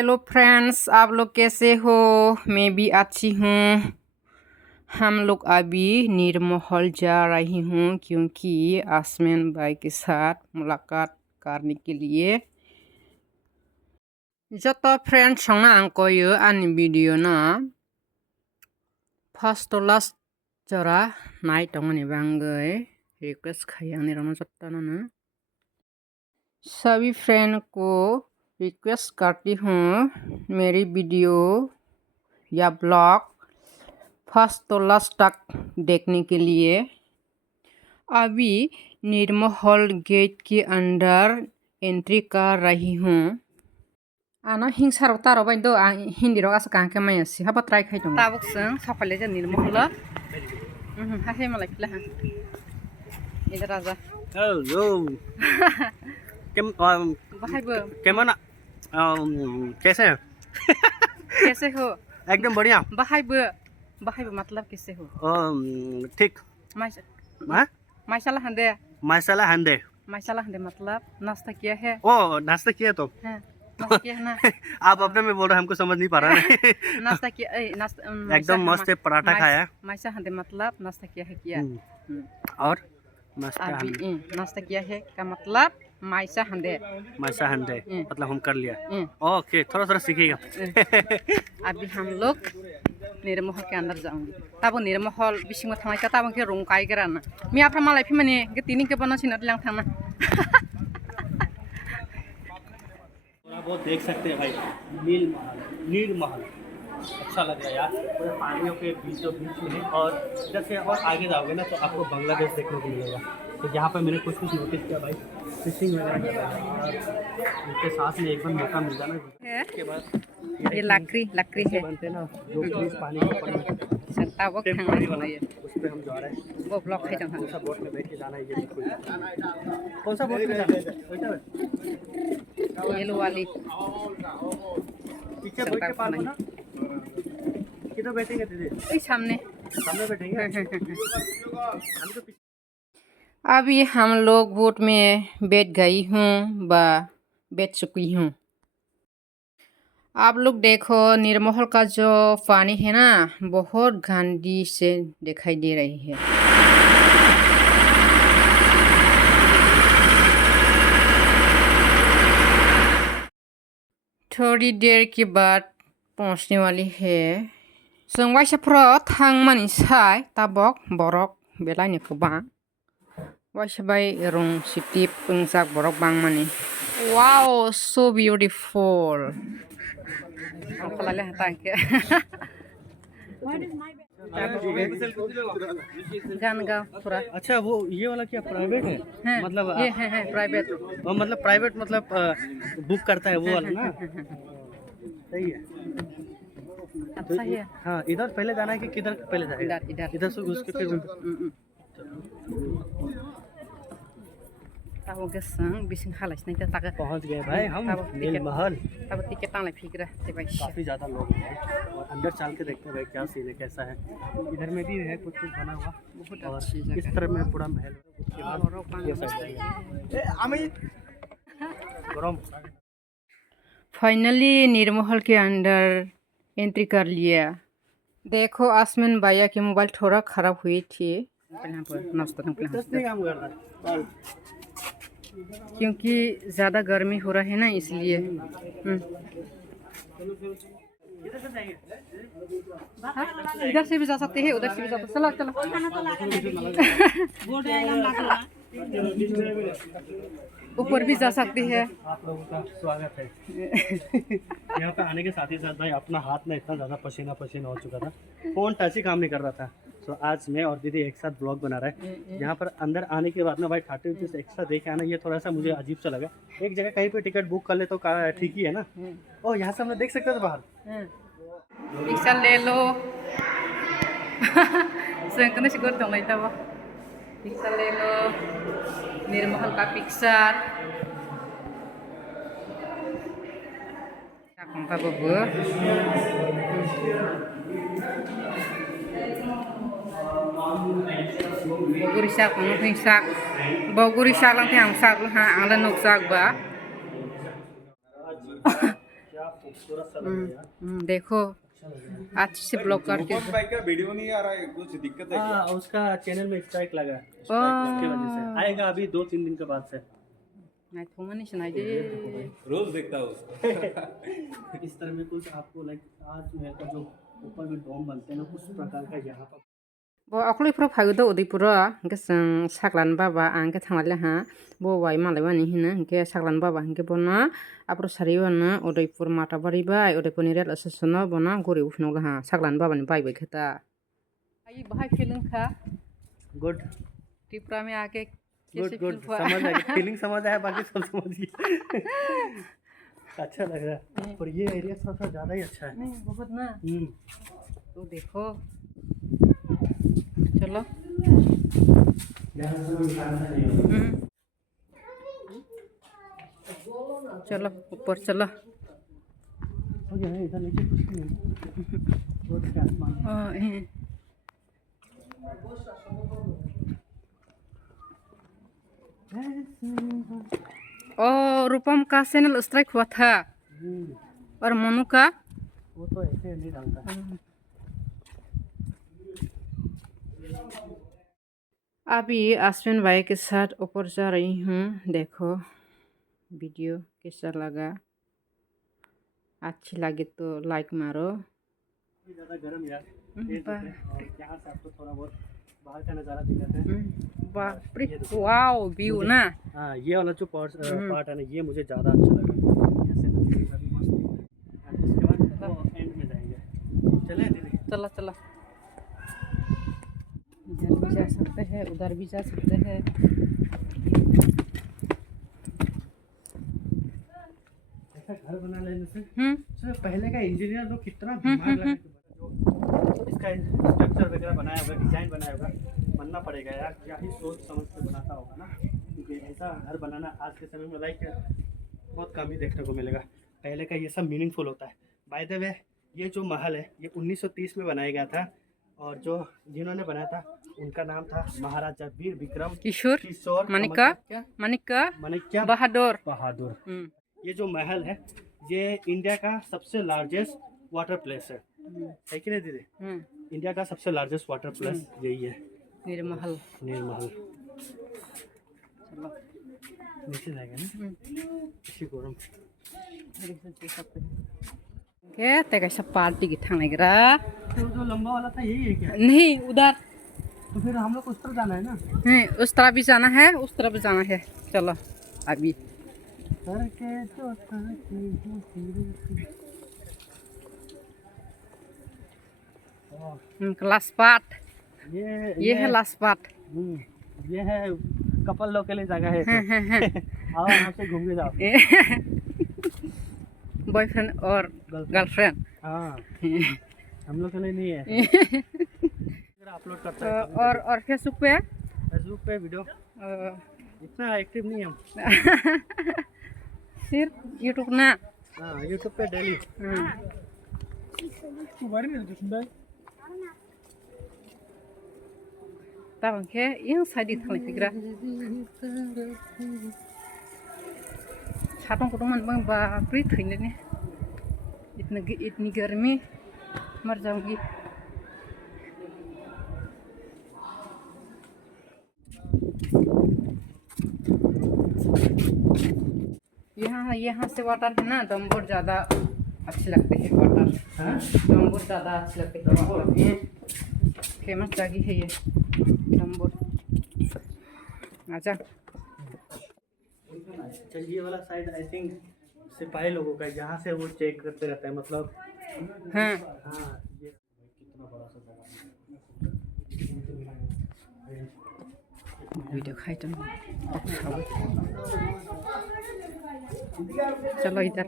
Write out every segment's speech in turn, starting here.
Hello friends, आप लोग कैसे हो। मैं भी अच्छी हूँ। हम लोग अभी निर्महल जा रही हूँ क्योंकि आसमान भाई के साथ मुलाकात करने के लिए। जब फ्रेंड्स संना आंको यो आनी वीडियो ना फर्स्ट तो लास्ट जरा नाइट होने बांगे रिक्वेस्ट खाया रहा सकता ना सभी फ्रेंड को रिक्वेस्ट करती हूँ मेरी वीडियो या ब्लॉग फर्स्ट तो लास्ट तक देखने के लिए। अभी निर्महल गेट के अंदर एंट्री कर रही हूँ। आना हिंसा रोता रो बाइंदो हिंदी रो आसा कांके मैं सिहाबा ट्राई खाइ दं ताबुक जों सफाले जे निर्महल हाहे मलाई फिला हा इधर राजा हेलो बाहायबो कैमना कैसे हैं? कैसे हो? एकदम बढ़िया। बाहायबो मतलब कैसे हो? ठीक। माशाला हंदे मसाला हंदे मतलब नाश्ता किया है? ओ नाश्ता किया तो नाश्ता किया है ना? आप अपने में बोल रहे हैं, हमको समझ नहीं पा रहा है। नाश्ता किया एकदम मस्त पराठा खाया। माशा हंदे मतलब नाश्ता किया है किया और नाश्ता किया है का मतलब मायसा हंदे मतलब हम कर लिया। ओके, थोड़ा थोड़ा सीखिएगा। अभी हम लोग निर्महल के अंदर जाऊंगी। तब निर्महल बिसिंग थांनाय का तब के रूम कायगरा ना मी आफ्रा मालाय फि माने के तीन के बना सिन लांग थांना थोड़ा बहुत देख सकते हैं भाई। नीलमहल अच्छा लग रहा है यार, पूरे पानियों के बीचों बीच में है। और इधर से और आगे जाओगे ना तो आपको बांग्लादेश देखने को मिलेगा। तो यहाँ पर मैंने कुछ नोटिस किया भाई, फिशिंग वगैरह इसके साथ में एक बार मौका मिल जाना उसके बाद ये लकड़ी है बनते ना जो प्लीज पानी के ऊपर संता वो खाना वाला है उस पे हम जा रहे हैं। वो ब्लॉक है कौन सा बोट में बैठ के जाना है ये देखो। कौन सा बोट में जाना है? येलो वाली पीछे बैठ के पाल ना किधर बैठेंगे दीदी? सामने बैठेंगे। अभी हम लोग बोट में बैठ गई हूँ बैठ चुकी हूँ। आप लोग देखो निर्महल का जो पानी है ना बहुत गंदी से दिखाई दे रही है। थोड़ी देर के बाद पहुंचने वाली है। जों वाइसाफ्रा थांमानि साय ताबक बरक बेलायनि गोबां वाइसाबाय रं सिटी पंजाक बरक बां मानि वाओ सो ब्यूटीफुल गान गा पूरा। अच्छा वो ये वाला क्या प्राइवेट है? मतलब ये है प्राइवेट मतलब बुक करता है वो वाला ना। सही है। अच्छा है। हाँ, इधर पहले जाना है कि किधर पहले जाएगा? इधर से घुस के फिर ताबो गोसों बिसिं हालायसिनाय दा तागा पहुंच गए भाई हम नीलमहल। ताबो टिकट तांलाय फिग्रा देबाय काफी ज्यादा लोग हैं और अंदर चल के देखते हैं भाई क्या सीन है कैसा है। इधर में भी है कुछ बना हुआ बहुत और अच्छी इस जगह तरफ में पूरा महल है। उसके बाद फाइनली निर्महल के अंदर एंट्री कर लिया। देखो आसमान भैया की मोबाइल थोड़ा खराब हुई थी क्योंकि ज़्यादा गर्मी हो रहा है ना इसलिए। इधर से भी जा सकते हैं उधर से भी जा सकते। चलो ऊपर भी जा सकती है। आप लोगों का स्वागत है। यहाँ पे आने के साथ ही साथ भाई अपना हाथ में इतना ज़्यादा पसीना हो चुका था, फ़ोन टच ही काम नहीं कर रहा था। तो आज मैं और दीदी एक साथ ब्लॉग बना रहे हैं। यहाँ पर अंदर आने के बाद ना भाई 30 रुपीज़ एक्स्ट्रा दे के आना ये थोड़ा सा मुझे अजीब सा लगा। एक जगह कहीं पे टिकट बुक कर ले तो ठीक ही है ना। ओ यहाँ से हम देख सकते थे बाहर। पिक्चर ले लो पिक्चर ले लो निर्महल का picture Boguri sak nguping sak Boguri sak lang tiang sak ha ang lanok sak ba खूबसूरत सा लग रहा है यार, देखो अच्छा लग रहा है। अच्छे से ब्लॉक करके। रूपम भाई का वीडियो नहीं आ रहा है, कुछ दिक्कत है क्या? हाँ, उसका चैनल में स्ट्राइक लगा है, उसकी वजह से आएगा अभी 2-3 दिन के बाद से। नहीं तो नहीं सुनाई दे। रोज देखता हूँ उसको। इस तरह में कुछ आपको लाइक आज महल का जो ऊपर में डोम बनते हैं ना, उस प्रकार का यहाँ पर bo akli pro phagu do udi pura ke sang saklan baba ang ke thangale ha bo wai malai wani hina ke saklan baba ke bona apro sari wana udaipur mata bari bai udaipur ni rel asasana bona gori ufno ha saklan baba ni bai bai khata ai bahai feeling kha good Tripura में आके good कैसे good feel हुआ समझ आया, feeling समझ आया, बाकी सब समझ गया। अच्छा लग रहा है, पर ये एरिया थोड़ा ज़्यादा ही अच्छा है। नहीं बहुत ना हम्म, तो देखो चलो हम्म। चलो ऊपर चलो हो गया है, इधर नीचे कुछ नहीं है, बहुत अच्छा आसमान है। ओ रूपम का चैनल स्ट्राइक हुआ था और मनु का वो तो ऐसे नहीं डालता है। अभी अश्विन भाई के साथ ऊपर जा रही हूँ। देखो वीडियो कैसा लगा, अच्छी लगे तो लाइक मारो। ज़्यादा गर्म यार, तेज होते हैं, और यहाँ से आपको थोड़ा बहुत बाहर का नज़ारा दिखाते हैं। बाप रे वाओ व्यू ना। हाँ, ये वाला जो पार्ट है ना, ये मुझे ज़्यादा अच्छा लगा। यहाँ से नदी अभी मस्त दिख रहा है। उसके बाद वो एंड में जाएंगे। चले दीदी, चला चला, इधर भी जा सकते हैं उधर भी जा सकते हैं। ऐसा घर बना लेने से हम्म पहले का इंजीनियर लोग कितना दिमाग लगा के जो इसका स्ट्रक्चर वगैरह बनाया होगा, डिजाइन बनाया होगा, बनना पड़ेगा यार, क्या ही सोच समझ के बनाता होगा ना, क्योंकि ऐसा घर बनाना आज के समय में लाइक बहुत कम ही देखने को मिलेगा। पहले का ये सब मीनिंगफुल होता है। बाय द वे, ये जो महल है ये 1930 में बनाया गया था, और जो जिन्होंने बनाया था उनका नाम था महाराजा वीर विक्रम किशोर मानिका बहादुर। ये जो महल है ये इंडिया का सबसे लार्जेस्ट वाटर प्लेस है कि नहीं दीदी? इंडिया का सबसे लार्जेस्ट वाटर प्लेस यही है, निर्महल। चलो नीचे जाएगा ना, इसी गरम क्या तेरा सब पार्टी की ठाने गिरा? तो जो लंबा वाला था यही है क्या? नहीं उधर, तो फिर हम लोग उस तरफ जाना है ना? उस तरफ भी जाना है, उस तरफ भी जाना है। चलो अभी लास्ट पार्ट ये है लास्ट पार्ट। ये है कपल लोग के लिए जगह है। आओ यहाँ से घूम के जाओ। बॉयफ्रेंड और गर्लफ्रेंड। हाँ, हम लोग के लिए नहीं है। अपलोड करता है और फेसबुक पे वीडियो इतना एक्टिव नहीं हम। सिर्फ यूट्यूब ना। हाँ, यूट्यूब पे डेली। तब के yang साइड थांनाय फैग्रा साथों को मन बा प्री थैने ने इतनी गर्मी मर जाऊंगी। यहाँ से वाटर है ना, दमबोर ज़्यादा अच्छे लगते हैं वाटर। दमबोर ज़्यादा अच्छे लगते हैं, फेमस जगह है ये दमबोर। आजा चलिए, ये वाला साइड आई थिंक सिपाही लोगों का है, जहाँ से वो चेक करते रहते हैं, मतलब हाँ ये कितना बड़ा सा जगह वीडियो खाई तुम। चलो इधर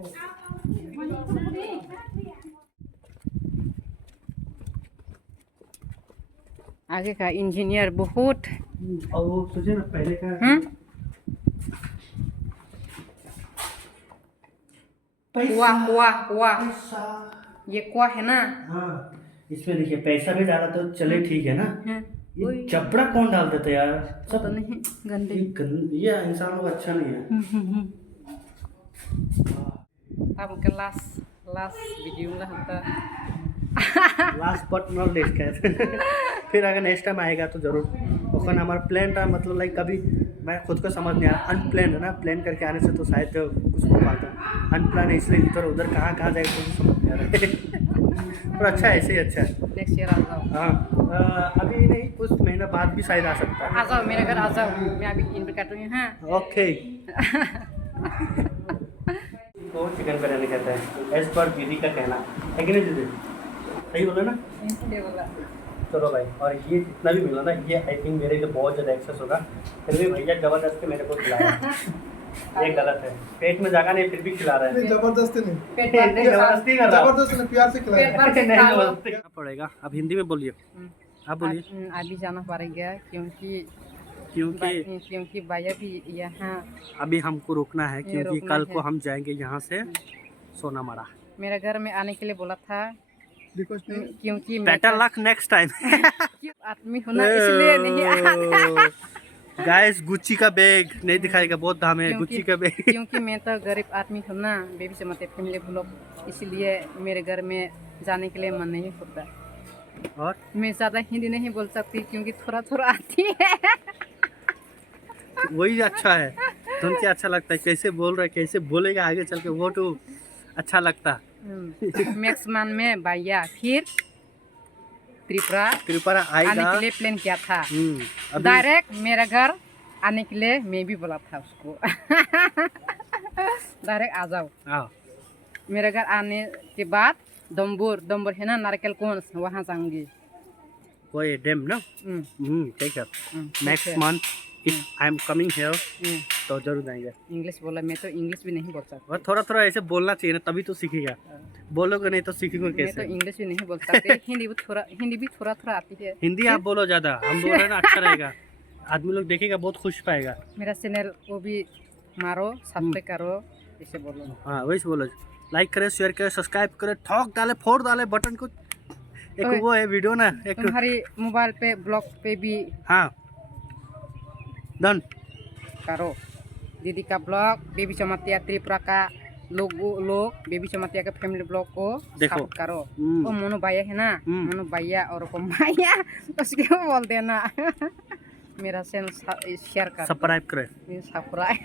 आगे का इंजीनियर बहुत। और वो सोचे ना पहले का कुआ ये कुआ है ना। हाँ, इसमें देखिए पैसा भी डाला तो चले ठीक है ना। ये चपड़ा कौन डाल देता यार, सब नहीं गंदे। ये इंसान लोग अच्छा नहीं है। अब के last video lah होता लास्ट बट नॉट लिस्ट है फिर अगर नेक्स्ट टाइम आएगा तो जरूर ओखन हमारा प्लान था मतलब लाइक कभी मैं खुद को समझ नहीं आया अनप्लान है ना प्लान करके आने से तो शायद कुछ हो पाता अनप्लान है इसलिए इधर उधर कहाँ कहाँ जाएगा कुछ समझ नहीं आ रहा है पर अच्छा है ऐसे ही अच्छा है next year आ जाओ हाँ अभी नहीं कुछ महीना बाद भी शायद आ सकता है आ जाओ मेरे घर आ जाओ मैं अभी इनविट काटूंगी हाँ ओके वो चिकन बिरयानी कहता है एज पर दीदी का कहना है कि नहीं दीदी सही बोला ना इसलिए बोला चलो भाई और ये जितना भी मिला ना ये आई थिंक मेरे लिए बहुत ज़्यादा एक्सेस होगा फिर भी भैया ज़बरदस्ती मेरे को खिलाया ये गलत है पेट में जगह नहीं फिर भी खिला रहा है नहीं जबरदस्ती नहीं पेट भरने के साथ जबरदस्ती कर रहा है जबरदस्ती नहीं प्यार से खिलाया पेट भर के नहीं खा लो। जबरदस्ती करना पड़ेगा अब हिंदी में बोलिए आप बोलिए अभी जाना पड़ेगा क्योंकि क्योंकि भैया भी यहाँ अभी हमको रुकना है क्योंकि रुकना कल को है। हम जाएंगे यहाँ से सोनामारा मेरे घर में आने के लिए बोला था रिक्वेस्ट नहीं क्योंकि मैं बेटर लक नेक्स्ट टाइम आदमी होना इसलिए नहीं आता गाइस गुच्ची का बैग नहीं दिखाएगा बहुत दाम है क्योंकि- गुच्ची का बैग क्योंकि मैं तो गरीब आदमी हूँ ना बेबी से मत फैमिली ब्लॉग इसलिए मेरे घर में जाने के लिए मन नहीं होता और मैं ज़्यादा हिंदी नहीं बोल सकती क्योंकि थोड़ा थोड़ा आती है वही अच्छा है सुन के अच्छा लगता है कैसे बोल रहा है कैसे बोलेगा आगे चल के वो तो अच्छा लगता नेक्स्ट मंथ में भैया फिर त्रिपुरा त्रिपुरा आने आएगा के लिए प्लान किया था अभी डायरेक्ट मेरा घर आने के लिए मैं भी बोला था उसको डायरेक्ट आ जाओ हाँ मेरे घर आने के बाद दम्बूर है ना नारियल कौन वहाँ जाऊंगी वो ये डैम ना ठीक है next month if I am coming here तो जरूर जाएंगे इंग्लिश बोला मैं तो इंग्लिश भी नहीं बोल सकती और थोड़ा थोड़ा ऐसे बोलना चाहिए ना तभी तो सीखेगा बोलोगे नहीं तो सीखेंगे मैं तो कैसे इंग्लिश भी नहीं बोल सकती हिंदी भी थोड़ा थोड़ा आती है हिंदी आप बोलो ज़्यादा हम बोल रहे हैं ना अच्छा रहेगा आदमी लोग देखेगा बहुत खुश पाएगा मेरा चैनल को भी मारो सब्सक्राइब करो ऐसे बोलो हाँ वही से बोलो लाइक करे शेयर करे सब्सक्राइब करे ठोक डाले फोड़ डाले बटन को एक ओए। वो है वीडियो ना एक तुम्हारी मोबाइल पे ब्लॉग पे भी हाँ डन करो दीदी का ब्लॉग बेबी चमतिया त्रिपुरा का लोग बेबी चमतिया का फैमिली ब्लॉग को देखो। सपोर्ट करो हम्म। वो मोनू भैया है ना हम्म। मोनू भैया और को भैया उसके बोल देना मेरा चैनल शेयर कर सब्सक्राइब करे सब्सक्राइब